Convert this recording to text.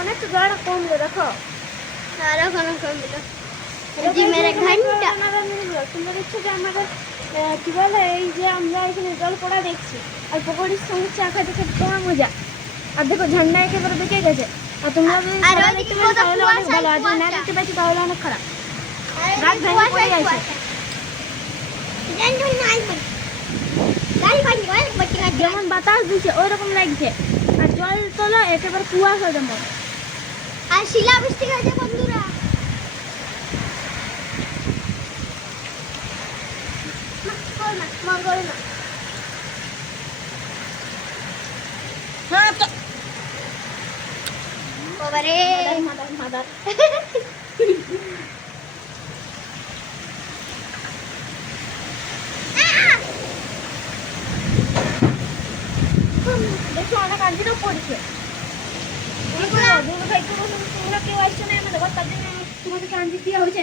অনেকটা জলটা কমলো দেখো। আরো কোনো কমলো। জি মেরে ঘন্টা তোমরা দেখছো যে আমাদের কি বলে এই যে আমরা এখানে জল পড়া দেখছি আর পকোড়ির সঙ্গে চা খাইতে খেতে তোমার মজা। আর দেখো ঝান্ডা একেবারে বেঁকে গেছে। আর তোমরা যদি সবাই দেখতে পাচ্ছ তাহলে অনেক ভালো, আর যদি না দেখতে পাচ্ছ তাহলে অনেক খারাপ। গাছ ভেঙে পড়ে যাচ্ছে। যেমন বাতাস দিচ্ছে ওই রকম লাগছে, আর জল তলা একেবারে কুয়াশা যেমন। আর শিলা বৃষ্টি হয়েছে বন্ধুরা। বাবারে মাদার দেখো অনেক আর্জিরও পড়ছে। তোমরা কেউ আসছো না আমাদের ঘর, তার জন্য তোমাদেরকে আর্জি দেওয়া হয়েছে।